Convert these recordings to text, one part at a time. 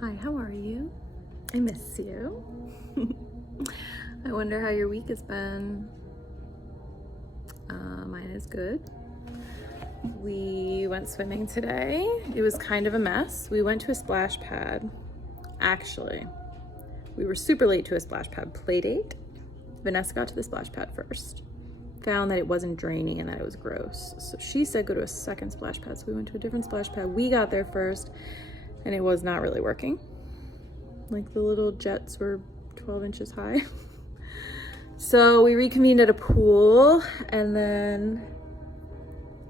Hi, how are you? I miss you. I wonder how your week has been. Mine is good. We went swimming today. It was kind of a mess. We went to a splash pad. Actually, we were super late to a splash pad play date. Vanessa got to the splash pad first. Found that it wasn't draining and that it was gross. So she said go to a second splash pad. So we went to a different splash pad. We got there first and it was not really working. Like the little jets were 12 inches high. So we reconvened at a pool and then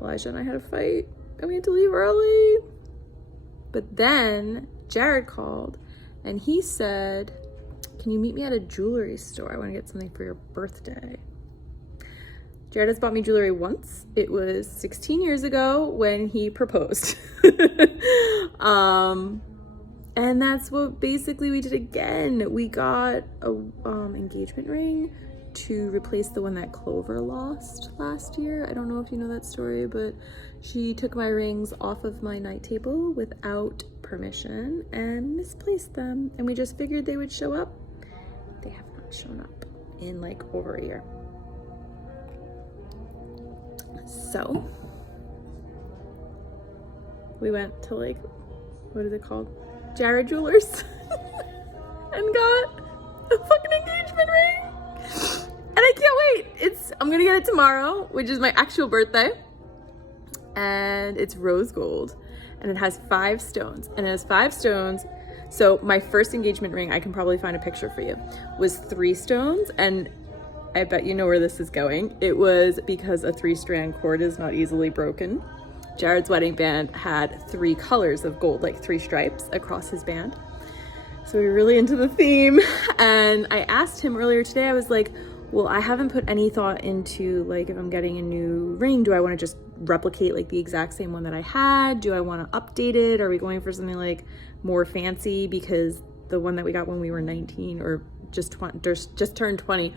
Elijah and I had a fight and we had to leave early. But then Jared called and he said, can you meet me at a jewelry store? I want to get something for your birthday. Jared has bought me jewelry once. It was 16 years ago when he proposed. And that's what basically we did again. We got a engagement ring to replace the one that Clover lost last year. I don't know if you know that story, but she took my rings off of my night table without permission and misplaced them. And we just figured they would show up. They have not shown up in like over a year. So we went to like, what is it called? Jared Jewelers and got a fucking engagement ring. And I can't wait. I'm gonna get it tomorrow, which is my actual birthday. And it's rose gold and it has 5 stones and it has 5 stones. So my first engagement ring, I can probably find a picture for you, was 3 stones. And I bet you know where this is going. It was because a 3-strand cord is not easily broken. Jared's wedding band had 3 colors of gold, like 3 stripes across his band. So we were really into the theme. And I asked him earlier today, I was like, well, I haven't put any thought into like, if I'm getting a new ring, do I want to just replicate like the exact same one that I had? Do I want to update it? Are we going for something like more fancy? Because the one that we got when we were 19 or just turned 20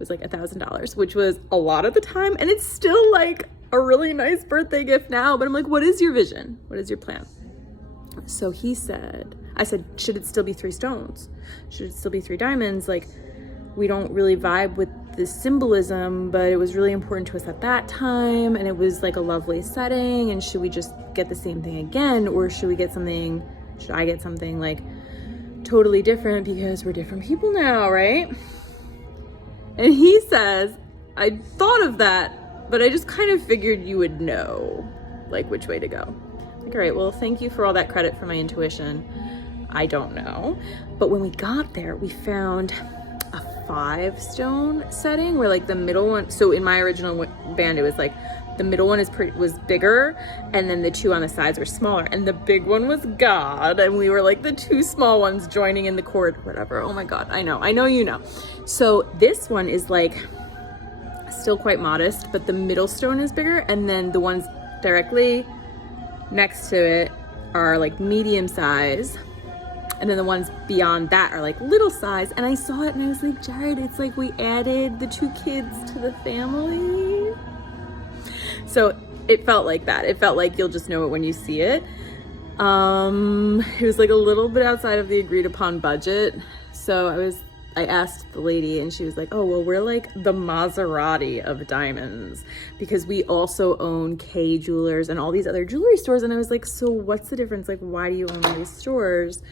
was like $1,000, which was a lot at the time. And it's still like a really nice birthday gift now, but I'm like, what is your vision? What is your plan? So I said, should it still be 3 stones? Should it still be 3 diamonds? Like, we don't really vibe with the symbolism, but it was really important to us at that time. And it was like a lovely setting. And should we just get the same thing again? Or should I get something like totally different because we're different people now, right? And he says, I thought of that, but I just kind of figured you would know, like, which way to go. Like, all right, well, thank you for all that credit for my intuition. I don't know. But when we got there, we found a 5-stone setting where, like, the middle one, so in my original band, it was like, the middle one was bigger, and then the 2 on the sides were smaller, and the big one was God, and we were like the 2 small ones joining in the cord, whatever. Oh my God, I know you know. So this one is like still quite modest, but the middle stone is bigger, and then the ones directly next to it are like medium size, and then the ones beyond that are like little size. And I saw it and I was like, Jared, it's like we added the 2 kids to the family. So it felt like that. It felt like you'll just know it when you see it. It was like a little bit outside of the agreed upon budget. So I asked the lady and she was like, oh, well, we're like the Maserati of diamonds because we also own Kay Jewelers and all these other jewelry stores. And I was like, so what's the difference? Like, why do you own all these stores?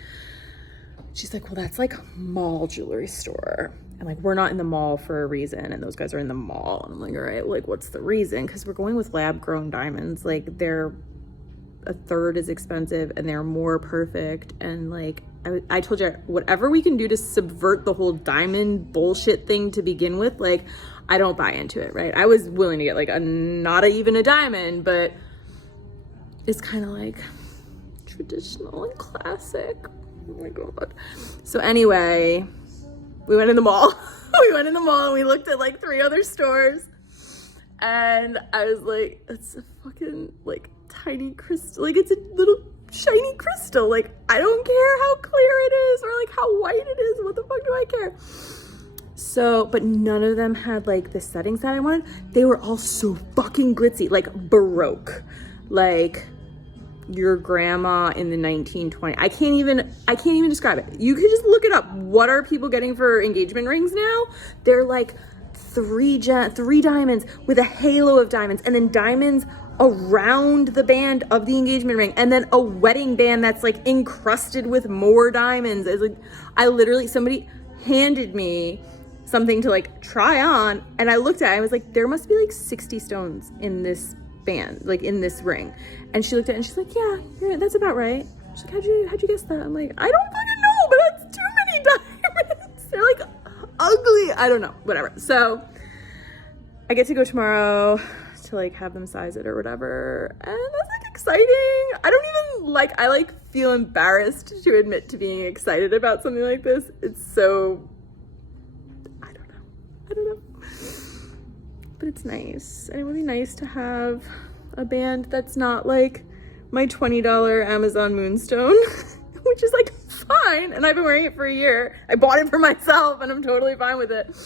She's like, well, that's like mall jewelry store. And like, we're not in the mall for a reason. And those guys are in the mall. And I'm like, all right, like, what's the reason? Because we're going with lab grown diamonds. Like, they're a third as expensive and they're more perfect. And like, I told you, whatever we can do to subvert the whole diamond bullshit thing to begin with, like, I don't buy into it, right? I was willing to get like not even a diamond, but it's kind of like traditional and classic. Oh my God. So anyway, we went in the mall. And we looked at like 3 other stores. And I was like, it's a fucking like tiny crystal. Like, it's a little shiny crystal. Like, I don't care how clear it is or like how white it is. What the fuck do I care? So, but none of them had like the settings that I wanted. They were all so fucking glitzy, like Baroque, like your grandma in the 1920s. I can't even describe it. You could just look it up. What are people getting for engagement rings now? They're like three diamonds with a halo of diamonds, and then diamonds around the band of the engagement ring, and then a wedding band that's like encrusted with more diamonds. It's like, somebody handed me something to like try on, and I looked at it, I was like, there must be like 60 stones in this band, like in this ring. And she looked at it and she's like, yeah, that's about right. She's like, how'd you guess that? I'm like, I don't fucking know, but that's too many diamonds. They're like ugly. I don't know, whatever. So I get to go tomorrow to like have them size it or whatever, and that's like exciting. I like feel embarrassed to admit to being excited about something like this. It's so, I don't know, but it's nice, and it would be nice to have a band that's not like my $20 Amazon Moonstone, which is like fine, and I've been wearing it for a year. I bought it for myself and I'm totally fine with it,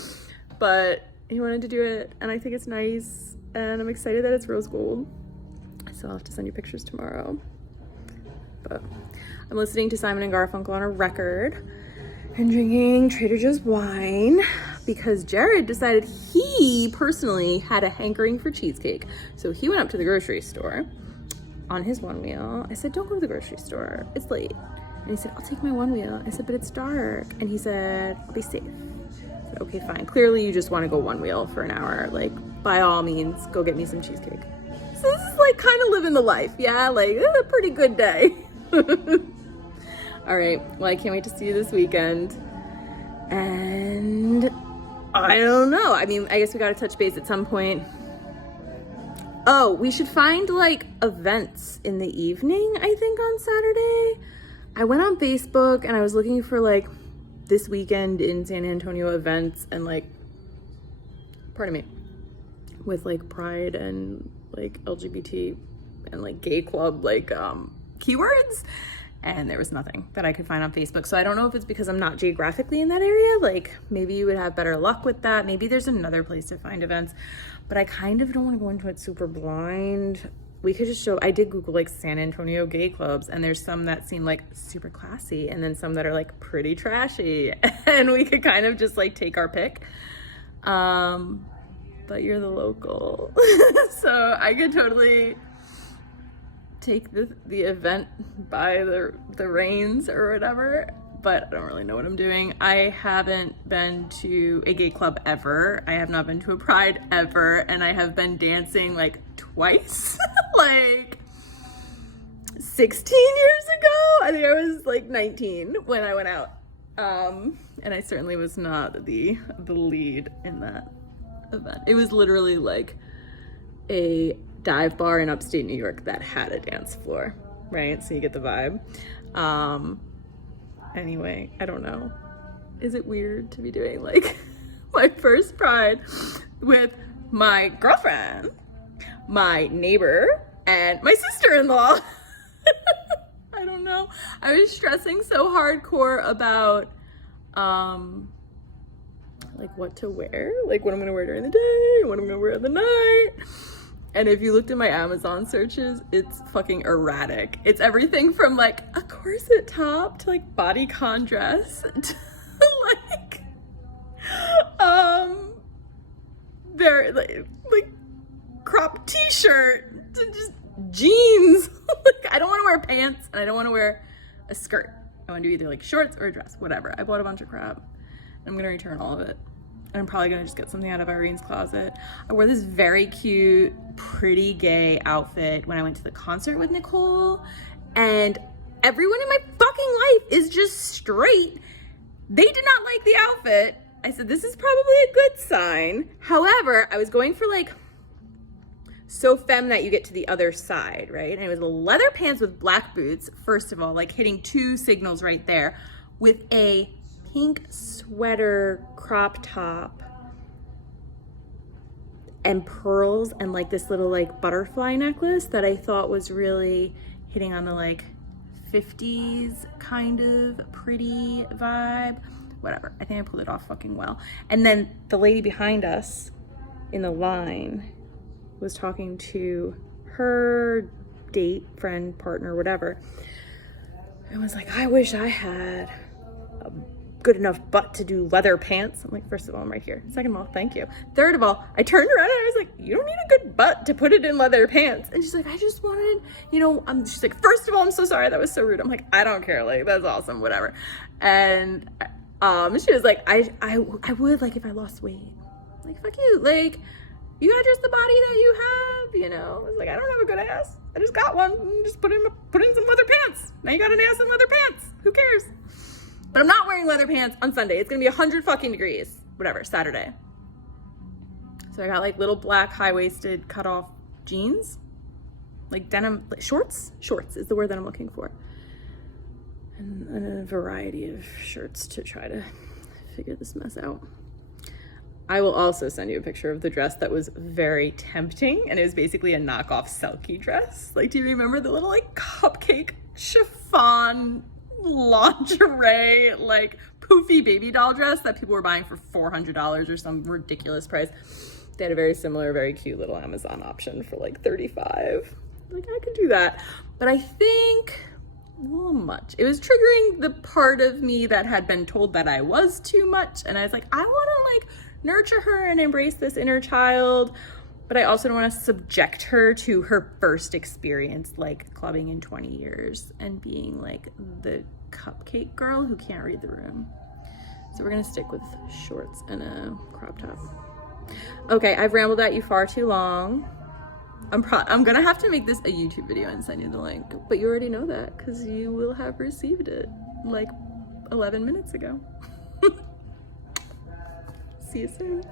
but he wanted to do it, and I think it's nice, and I'm excited that it's rose gold. So I'll have to send you pictures tomorrow. But I'm listening to Simon and Garfunkel on a record and drinking Trader Joe's wine because Jared decided he personally had a hankering for cheesecake. So he went up to the grocery store on his one wheel. I said, don't go to the grocery store, it's late. And he said, I'll take my one wheel. I said, but it's dark. And he said, I'll be safe. I said, okay, fine. Clearly you just want to go one wheel for an hour. Like, by all means, go get me some cheesecake. So this is like kind of living the life, yeah? Like, this is a pretty good day. All right, well, I can't wait to see you this weekend. And I don't know. I mean, I guess we got to touch base at some point. Oh, we should find like events in the evening, I think, on Saturday. I went on Facebook and I was looking for like this weekend in San Antonio events, and like, pardon me, with like pride and like LGBT and like gay club like keywords, and there was nothing that I could find on Facebook. So I don't know if it's because I'm not geographically in that area. Like, maybe you would have better luck with that. Maybe there's another place to find events, but I kind of don't want to go into it super blind. We could just I did Google like San Antonio gay clubs, and there's some that seem like super classy and then some that are like pretty trashy, and we could kind of just like take our pick. But you're the local. So I could totally take the event by the reins or whatever, but I don't really know what I'm doing. I haven't been to a gay club ever. I have not been to a pride ever, and I have been dancing like twice, like 16 years ago. I think I was like 19 when I went out, and I certainly was not the lead in that event. It was literally like a dive bar in upstate New York that had a dance floor, right? So you get the vibe. Anyway, I don't know. Is it weird to be doing like my first pride with my girlfriend, my neighbor, and my sister-in-law? I don't know. I was stressing so hardcore about like what to wear, like what I'm gonna wear during the day, what I'm gonna wear at the night. And if you looked at my Amazon searches, it's fucking erratic. It's everything from like a corset top to like bodycon dress to like very like crop t-shirt to just jeans. Like, I don't want to wear pants, and I don't want to wear a skirt. I want to do either like shorts or a dress, whatever. I bought a bunch of crap. I'm gonna return all of it. And I'm probably gonna just get something out of Irene's closet. I wore this very cute, pretty gay outfit when I went to the concert with Nicole, and everyone in my fucking life is just straight. They did not like the outfit. I said, this is probably a good sign. However, I was going for like so femme that you get to the other side, right? And it was leather pants with black boots, first of all, like hitting two signals right there, with a pink sweater crop top and pearls and like this little like butterfly necklace that I thought was really hitting on the like 50s kind of pretty vibe. Whatever, I think I pulled it off fucking well. And then the lady behind us in the line was talking to her date, friend, partner, whatever, and was like, I wish I had a good enough butt to do leather pants. I'm like, first of all, I'm right here. Second of all, thank you. Third of all, I turned around and I was like, you don't need a good butt to put it in leather pants. And she's like, I just wanted, she's like, first of all, I'm so sorry. That was so rude. I'm like, I don't care. Like, that's awesome. Whatever. And she was like, I would, like, if I lost weight. Like, fuck you. Like, you got just the body that you have, I was like, I don't have a good ass. I just got one. Just put in some leather pants. Now you got an ass in leather pants. Who cares? But I'm not wearing leather pants on Sunday. It's gonna be 100 fucking degrees. Whatever, Saturday. So I got like little black high-waisted cut off jeans. Like denim, like shorts? Shorts is the word that I'm looking for. And a variety of shirts to try to figure this mess out. I will also send you a picture of the dress that was very tempting, and it was basically a knockoff Selkie dress. Like, do you remember the little like cupcake chiffon lingerie, like poofy baby doll dress that people were buying for $400 or some ridiculous price? They had a very similar, very cute little Amazon option for like $35. Like, I could do that, but I think a little much. It was triggering the part of me that had been told that I was too much, and I was like, I want to like nurture her and embrace this inner child, but I also don't want to subject her to her first experience like clubbing in 20 years and being like the cupcake girl who can't read the room. So we're gonna stick with shorts and a crop top. Okay, I've rambled at you far too long. I'm gonna have to make this a YouTube video and send you the link, but you already know that because you will have received it like 11 minutes ago. See you soon.